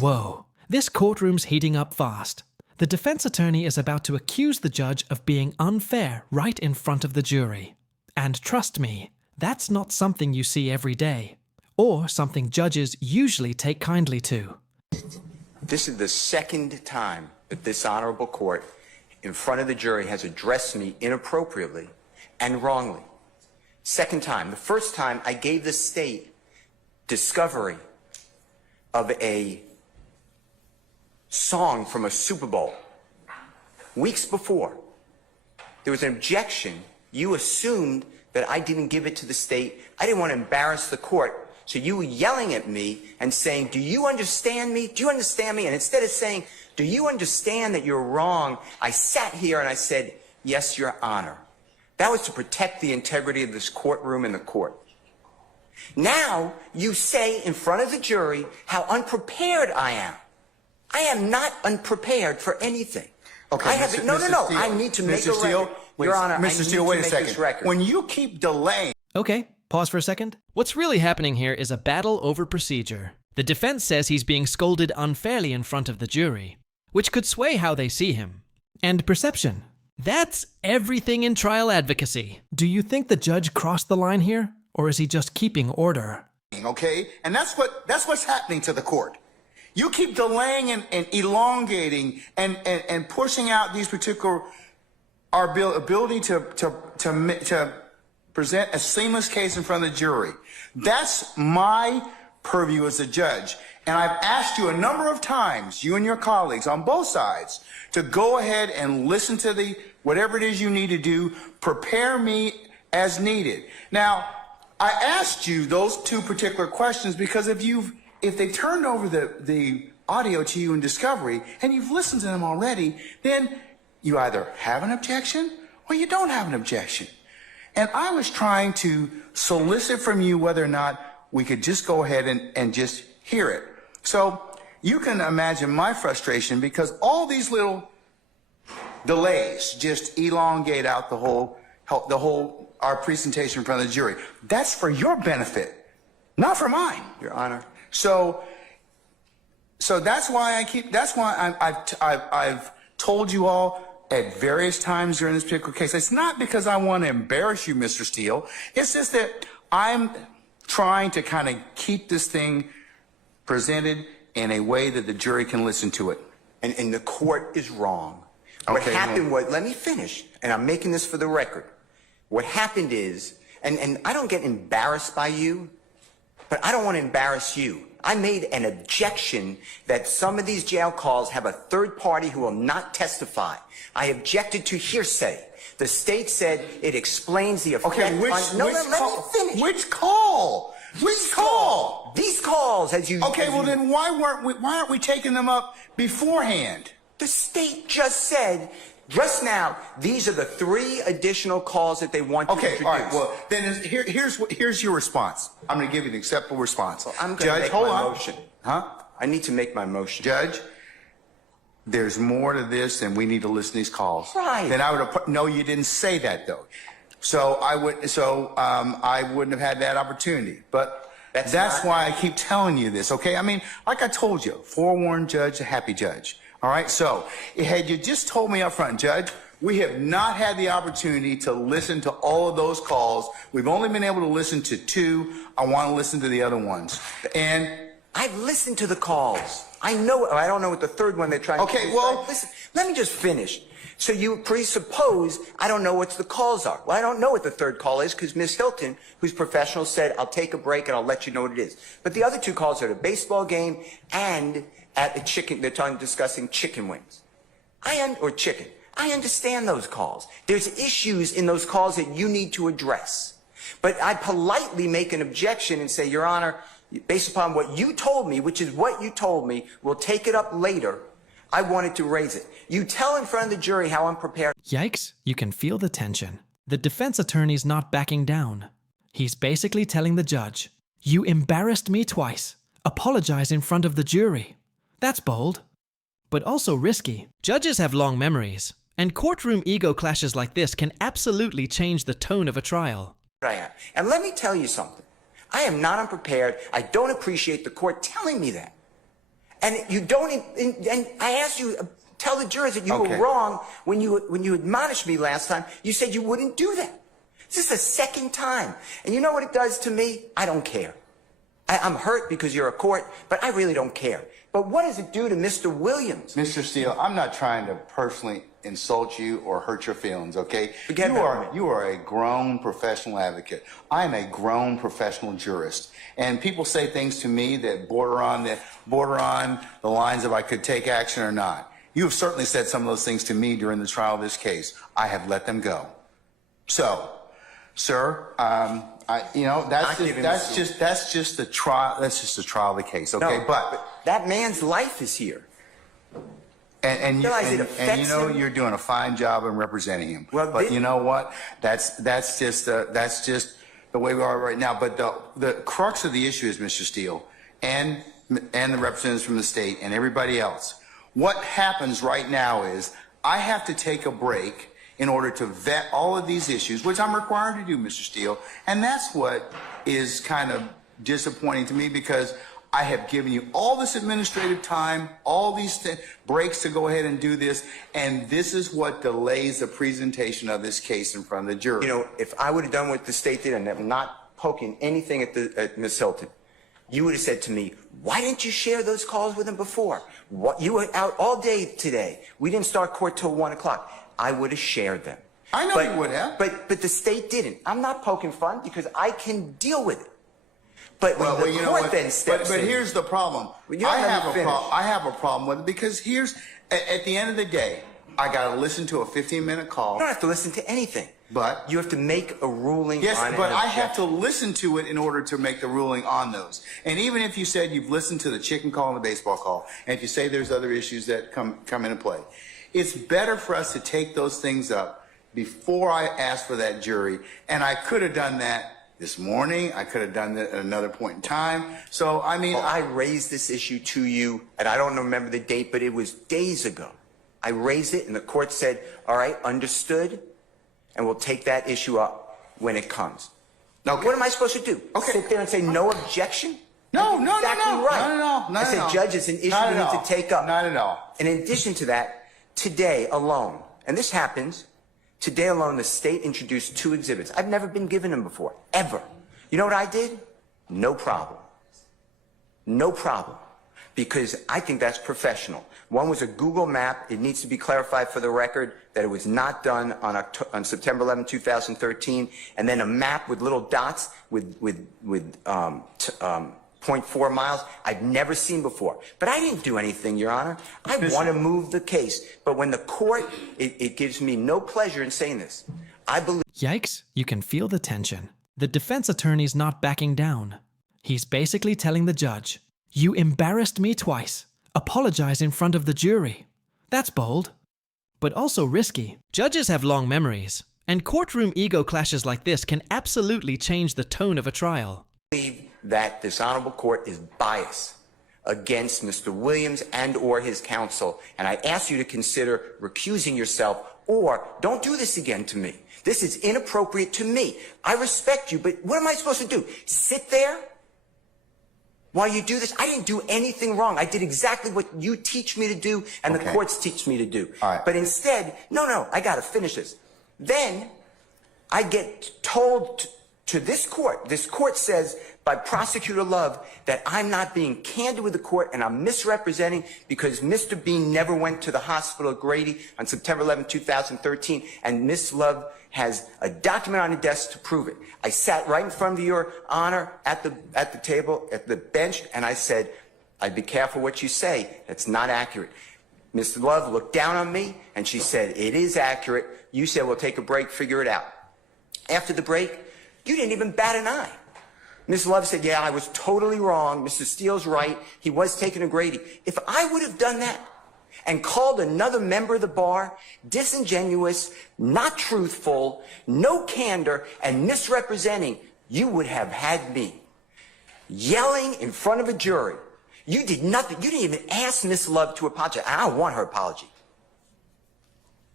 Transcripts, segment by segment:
Whoa, this courtroom's heating up fast. The defense attorney is about to accuse the judge of being unfair right in front of the jury. And trust me, that's not something you see every day, or something judges usually take kindly to. This is the second time that this honorable court in front of the jury has addressed me inappropriately and wrongly. Second time. The first time I gave the state discovery of a song from a Super Bowl. Weeks before, there was an objection. You assumed that I didn't give it to the state. I didn't want to embarrass the court. So you were yelling at me and saying, do you understand me? Do you understand me? And instead of saying, do you understand that you're wrong? I sat here and I said, yes, Your Honor. That was to protect the integrity of this courtroom and the court. Now you say in front of the jury how unprepared I am. I am not unprepared for anything. Okay, No. Steele, I need to make Mr. a Steele, record. Your Honor, Mr. Steele, wait a second. When you keep delaying... Okay, pause for a second. What's really happening here is a battle over procedure. The defense says he's being scolded unfairly in front of the jury, which could sway how they see him. And perception. That's everything in trial advocacy. Do you think the judge crossed the line here, or is he just keeping order? Okay, and that's what's happening to the court. You keep delaying and elongating and pushing out these particular our ability to present a seamless case in front of the jury. That's my purview as a judge. And I've asked you a number of times, you and your colleagues on both sides, to go ahead and listen to whatever it is you need to do, prepare me as needed. Now, I asked you those two particular questions because if they turned over the audio to you in discovery and you've listened to them already, then you either have an objection or you don't have an objection. And I was trying to solicit from you whether or not we could just go ahead and just hear it. So you can imagine my frustration because all these little delays just elongate out our presentation in front of the jury. That's for your benefit, not for mine, Your Honor. So that's why I've told you all at various times during this particular case. It's not because I want to embarrass you, Mr. Steele. It's just that I'm trying to kind of keep this thing presented in a way that the jury can listen to it. And the court is wrong. Okay, what happened was, let me finish, and I'm making this for the record. What happened is, and I don't get embarrassed by you, but I don't want to embarrass you. I made an objection that some of these jail calls have a third party who will not testify. I objected to hearsay. The state said it explains the effect. Okay, which call? Which call? These calls, as you... Okay, well then why aren't we taking them up beforehand? The state just said, just now, these are the 3 additional calls that they want to introduce. Okay, all right, well, then here's your response. I'm going to give you an acceptable response. Well, I'm going to make my motion. Huh? I need to make my motion. Judge, there's more to this than we need to listen to these calls. Right. Then I would have no, you didn't say that though. So I wouldn't have had that opportunity. But that's why I keep telling you this, okay? I mean, like I told you, forewarned judge, a happy judge. All right, so had you just told me up front, Judge, we have not had the opportunity to listen to all of those calls. We've only been able to listen to 2. I want to listen to the other ones. And I've listened to the calls. I know. I don't know what the third one they're trying to do. Okay, well, listen, let me just finish. So you presuppose I don't know what the calls are. Well, I don't know what the third call is because Ms. Hilton, who's professional, said, I'll take a break and I'll let you know what it is. But the other 2 calls are the baseball game and at the chicken, they're discussing chicken wings. Or chicken. I understand those calls. There's issues in those calls that you need to address. But I politely make an objection and say, Your Honor, based upon what you told me, which is what you told me, we'll take it up later. I wanted to raise it. You tell in front of the jury how unprepared. Yikes, you can feel the tension. The defense attorney's not backing down. He's basically telling the judge, you embarrassed me twice. Apologize in front of the jury. That's bold, but also risky. Judges have long memories, and courtroom ego clashes like this can absolutely change the tone of a trial. I am. And let me tell you something. I am not unprepared. I don't appreciate the court telling me that. And you don't, and I asked you, tell the jurors that you Okay. were wrong when you admonished me last time. You said you wouldn't do that. This is the second time. And you know what it does to me? I don't care. I'm hurt because you're a court, but I really don't care. But what does it do to Mr. Williams? Mr. Steele, I'm not trying to personally insult you or hurt your feelings, okay? Forget about it. You are a grown professional advocate. I am a grown professional jurist. And people say things to me that border on the lines of I could take action or not. You have certainly said some of those things to me during the trial of this case. I have let them go. So, sir, that's just the trial. That's just the trial of the case, okay? No, but that man's life is here. And Realize it you affects know him. you're doing a fine job in representing him. Well, but you know what? That's just the way we are right now. But the crux of the issue is, Mr. Steele, and the representatives from the state and everybody else. What happens right now is I have to take a break in order to vet all of these issues, which I'm required to do, Mr. Steele. And that's what is kind of disappointing to me, because I have given you all this administrative time, all these breaks to go ahead and do this, and this is what delays the presentation of this case in front of the jury. You know, if I would have done what the state did, and I'm not poking anything at Ms. Hilton, you would have said to me, why didn't you share those calls with him before? What, you were out all day today. We didn't start court till 1 o'clock. I would have shared them. I know you would have. But the state didn't. I'm not poking fun because I can deal with it. But when the court then steps in. But here's the problem. I have a problem with it because at the end of the day, I got to listen to a 15-minute call. You don't have to listen to anything. But you have to make a ruling yes, on it. but I have to listen to it in order to make the ruling on those. And even if you said you've listened to the chicken call and the baseball call, and if you say there's other issues that come into play, it's better for us to take those things up before I ask for that jury. And I could have done that this morning. I could have done that at another point in time. So, I mean, well, I raised this issue to you, and I don't remember the date, but it was days ago. I raised it, and the court said, all right, understood, and we'll take that issue up when it comes. Now, what am I supposed to do? Okay. Sit there and say no objection? No. Exactly right. Not at all. I said, Judge, it's an issue we need to take up. Not at all. And in addition to that, today alone, and this happens, today alone, the state introduced 2 exhibits. I've never been given them before, ever. You know what I did? No problem. No problem. Because I think that's professional. One was a Google map. It needs to be clarified for the record that it was not done on September 11, 2013. And then a map with little dots with 0.4 miles I've never seen before. But I didn't do anything, Your Honor. I want to move the case. But when the court, it gives me no pleasure in saying this. I believe... Yikes, you can feel the tension. The defense attorney's not backing down. He's basically telling the judge, you embarrassed me twice. Apologize in front of the jury. That's bold, but also risky. Judges have long memories, and courtroom ego clashes like this can absolutely change the tone of a trial. I believe that this honorable court is biased against Mr. Williams and or his counsel, and I ask you to consider recusing yourself or don't do this again to me. This is inappropriate to me. I respect you, but what am I supposed to do? Sit there while you do this? I didn't do anything wrong. I did exactly what you teach me to do and the courts teach me to do. All right. But instead, no, I got to finish this. Then I get told to this court says by Prosecutor Love that I'm not being candid with the court and I'm misrepresenting because Mr. Bean never went to the hospital at Grady on September 11, 2013, and Miss Love has a document on the desk to prove it. I sat right in front of Your Honor at the table, at the bench, and I said, I'd be careful what you say. That's not accurate. Ms. Love looked down on me, and she said, it is accurate. You said, we'll take a break, figure it out. After the break, you didn't even bat an eye. Ms. Love said, yeah, I was totally wrong. Mr. Steele's right. He was taken to Grady. If I would have done that and called another member of the bar disingenuous, not truthful, no candor, and misrepresenting, you would have had me yelling in front of a jury. You did nothing. You didn't even ask Ms. Love to apologize. I don't want her apology.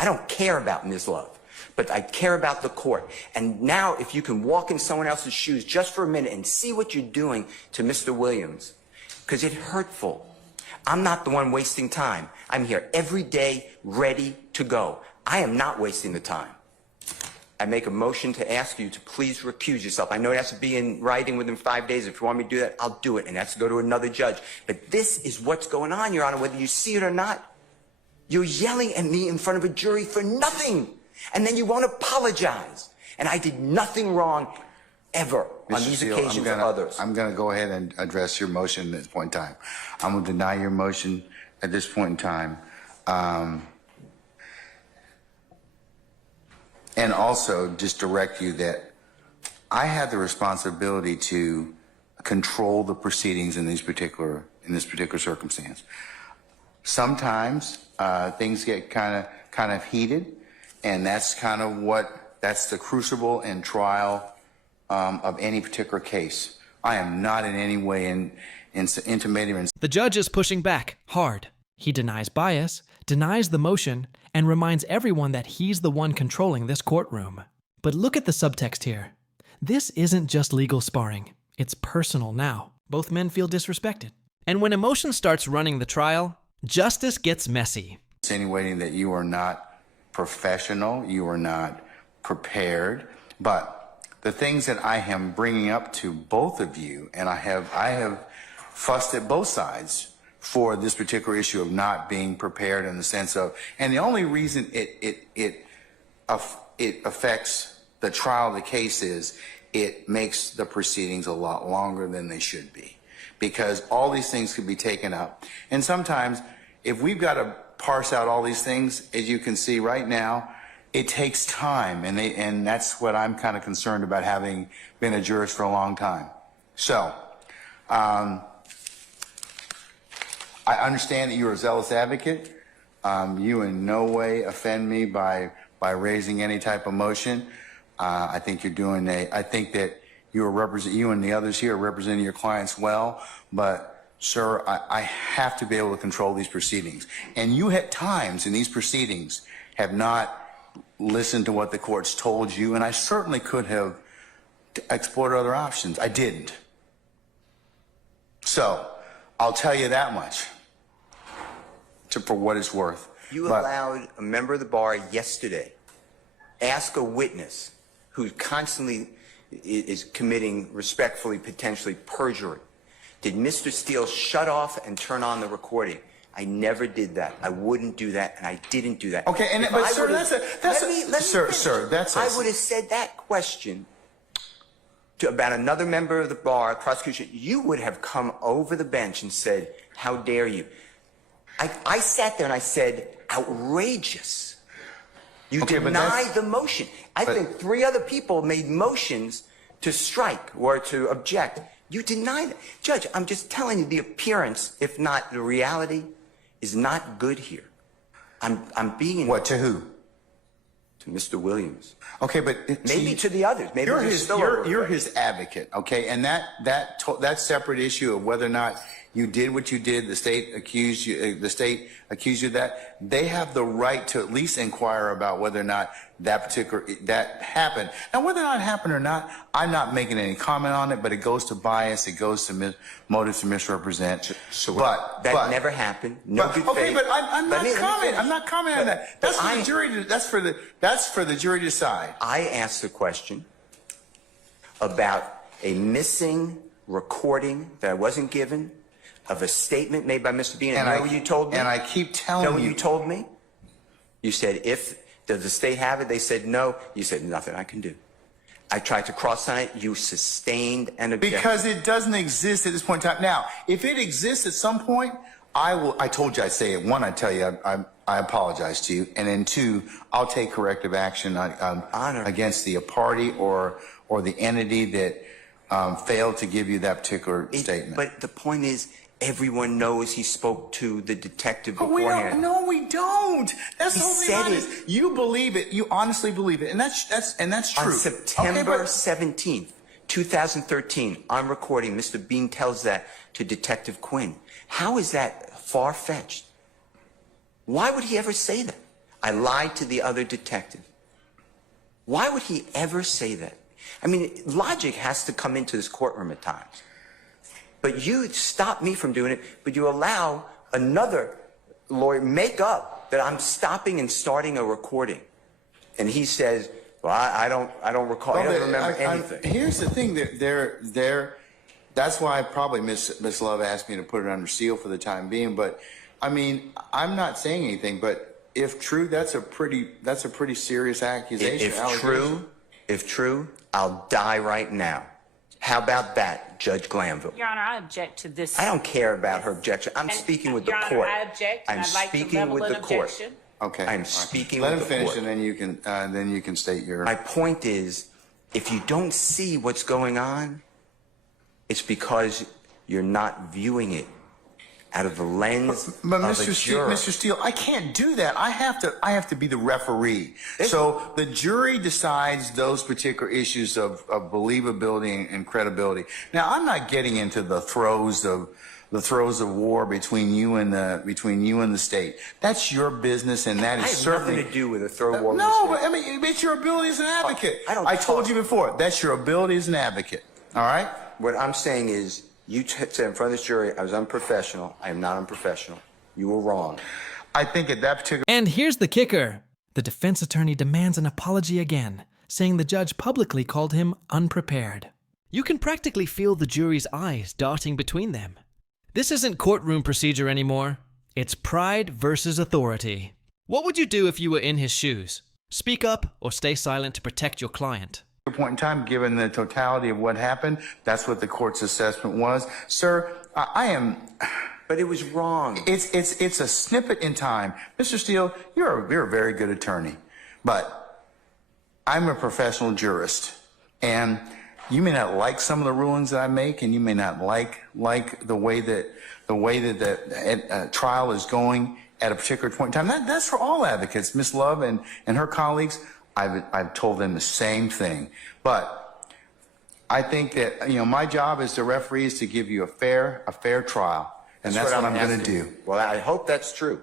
I don't care about Ms. Love, but I care about the court. And now if you can walk in someone else's shoes just for a minute and see what you're doing to Mr. Williams, because it's hurtful. I'm not the one wasting time. I'm here every day, ready to go. I am not wasting the time. I make a motion to ask you to please recuse yourself. I know it has to be in writing within 5 days. If you want me to do that, I'll do it, and it has to go to another judge. But this is what's going on, Your Honor, whether you see it or not. You're yelling at me in front of a jury for nothing, and then you won't apologize. And I did nothing wrong ever on these occasions or others. I'm going to go ahead and address your motion at this point in time. I'm going to deny your motion at this point in time. And also just direct you that I have the responsibility to control the proceedings in this particular circumstance. Sometimes things get kind of heated, and that's that's the crucible and trial of any particular case. I am not in any way intimating. The judge is pushing back hard. He denies bias, denies the motion, and reminds everyone that he's the one controlling this courtroom. But look at the subtext here. This isn't just legal sparring. It's personal now. Both men feel disrespected. And when emotion starts running the trial, justice gets messy. Insinuating that you are not professional, you are not prepared, but the things that I am bringing up to both of you, and I have fussed at both sides for this particular issue of not being prepared in the sense of, and the only reason it affects the trial of the case is it makes the proceedings a lot longer than they should be, because all these things could be taken up. And sometimes if we've got to parse out all these things, as you can see right now, it takes time, and that's what I'm kind of concerned about, having been a jurist for a long time. So, I understand that you're a zealous advocate. You in no way offend me by raising any type of motion. I think you're doing I think that you and the others here are representing your clients well, but sir, I have to be able to control these proceedings. And you at times in these proceedings have not listened to what the court's told you, and I certainly could have explored other options. I didn't. So, I'll tell you that much, for what it's worth. You allowed a member of the bar yesterday ask a witness who constantly is committing, respectfully, potentially perjury. Did Mr. Steele shut off and turn on the recording? I never did that. I wouldn't do that, and I didn't do that. Okay, and but sir, I would have said that question about another member of the bar, prosecution. You would have come over the bench and said, "How dare you?" I sat there and I said, "Outrageous." You denied the motion. I think 3 other people made motions to strike or to object. You denied it. Judge, I'm just telling you, the appearance, if not the reality, is not good here. I'm being... What, to who? To Mr. Williams. Okay, but... Maybe to the others. Maybe you're his advocate, okay? And that separate issue of whether or not you did what you did, the state accused you of that, they have the right to at least inquire about whether or not that happened. Now, whether or not it happened or not, I'm not making any comment on it, but it goes to bias, it goes to motives to misrepresent. So that never happened. No good faith. Okay, but I'm not commenting on that. That's for the jury. That's for the jury to decide. I asked the question about a missing recording that I wasn't given of a statement made by Mr. Bean. And you know what you told me? And I keep telling you. You know what you told me? You said, does the state have it? They said no. You said, nothing I can do. I tried to cross-sign it. You sustained an objection. Because it doesn't exist at this point in time. Now, if it exists at some point, I told you I'd say it. 1, I tell you, I apologize to you. And then 2, I'll take corrective action against the party or the entity that failed to give you that particular statement. But the point is, everyone knows he spoke to the detective beforehand. No, we don't. That's the whole thing about it. You believe it. You honestly believe it, and that's true. On September 17th, 2013, I'm recording. Mr. Bean tells that to Detective Quinn. How is that far-fetched? Why would he ever say that? I lied to the other detective. Why would he ever say that? I mean, logic has to come into this courtroom at times. But you stop me from doing it, but you allow another lawyer make up that I'm stopping and starting a recording. And he says, well, I don't recall, I don't remember anything. Here's the thing, that's why probably Miss Love asked me to put it under seal for the time being, but I mean, I'm not saying anything, but if true, that's a pretty serious accusation. If true, I'll die right now. How about that, Judge Glanville? Your Honor, I object to this. I don't care about her objection. I'm speaking with the court. Your Honor, I object, and I'm I'd like to speaking level with an the court. objection. Okay. I'm speaking Let with him the finish, court. and then you can state your. My point is, if you don't see what's going on, it's because you're not viewing it out of the lens But of a juror. Mr. Steele, I can't do that. I have to be the referee. So the jury decides those particular issues of believability and credibility. Now, I'm not getting into the throes of war between you and the state. That's your business, and that is I have certainly nothing to do with a throw war. No, but I mean, it's your ability as an advocate. I told you before, that's your ability as an advocate. All right. What I'm saying is, you said in front of this jury, I was unprofessional. I am not unprofessional. You were wrong. I think at that particular. And here's the kicker. The defense attorney demands an apology again, saying the judge publicly called him unprepared. You can practically feel the jury's eyes darting between them. This isn't courtroom procedure anymore. It's pride versus authority. What would you do if you were in his shoes? Speak up or stay silent to protect your client? Point in time, given the totality of what happened, that's what the court's assessment was. Sir, I am. But it was wrong. It's a snippet in time. Mr. Steele, you're a very good attorney, but I'm a professional jurist, and you may not like some of the rulings that I make, and you may not like the way that the trial is going at a particular point in time. That's for all advocates. Ms. Love and her colleagues, I've told them the same thing. But I think that, my job as the referee is to give you a fair trial. And that's what I'm going to do. Well, I hope that's true.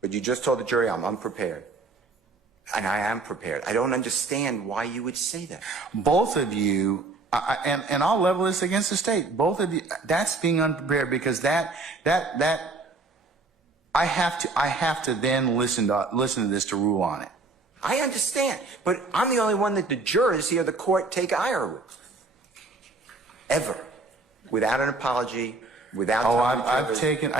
But you just told the jury I'm unprepared. And I am prepared. I don't understand why you would say that. Both of you, and I'll level this against the state. Both of you, that's being unprepared, because that I have to then listen to this to rule on it. I understand, but I'm the only one that the jurors here, the court, take ire with. Ever. Without an apology, without... Oh, I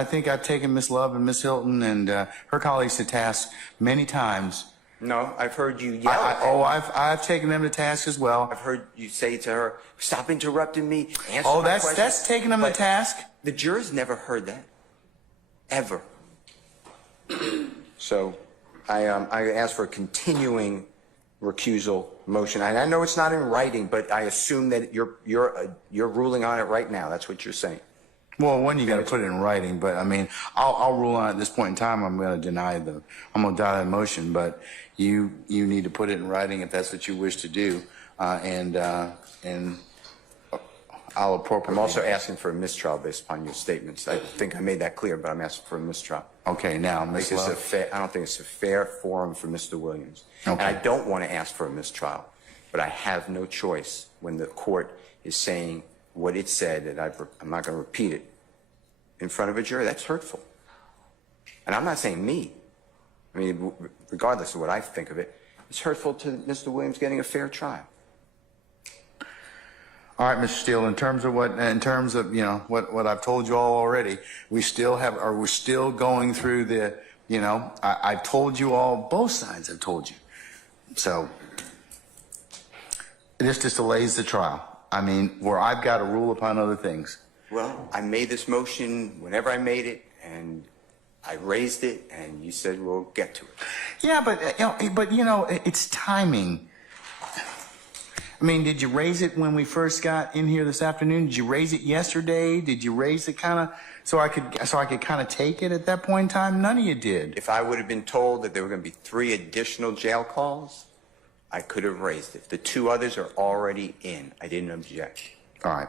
think I've taken Ms. Love and Ms. Hilton and her colleagues to task many times. No, I've heard you yell at them. I've taken them to task as well. I've heard you say to her, stop interrupting me, answer my that's question. that's taking them to task? The jurors never heard that. Ever. So... I ask for a continuing recusal motion. And I know it's not in writing, but I assume that you're ruling on it right now. That's what you're saying. Well, when you got to put it in writing, but I mean, I'll rule on it at this point in time. I'm going to deny the motion, but you need to put it in writing if that's what you wish to do, and I'll appropriately. I'm also asking for a mistrial based upon your statements. I think I made that clear, but I'm asking for a mistrial. Okay, now, Ms. Love. I don't think it's a fair forum for Mr. Williams. Okay. And I don't want to ask for a mistrial, but I have no choice when the court is saying what it said, that I'm not going to repeat it in front of a jury. That's hurtful. And I'm not saying me. I mean, regardless of what I think of it, it's hurtful to Mr. Williams getting a fair trial. All right, Mr. Steele, in terms of what I've told you all already, we're still going through the, I've told you all, both sides I've told you. So this just delays the trial. I mean, where I've got to rule upon other things. Well, I made this motion whenever I made it, and I raised it, and you said we'll get to it. Yeah, but it's timing. I mean, did you raise it when we first got in here this afternoon? Did you raise it yesterday? Did you raise it kind of so I could kind of take it at that point in time? None of you did. If I would have been told that there were going to be 3 additional jail calls, I could have raised it. The 2 others are already in. I didn't object. All right.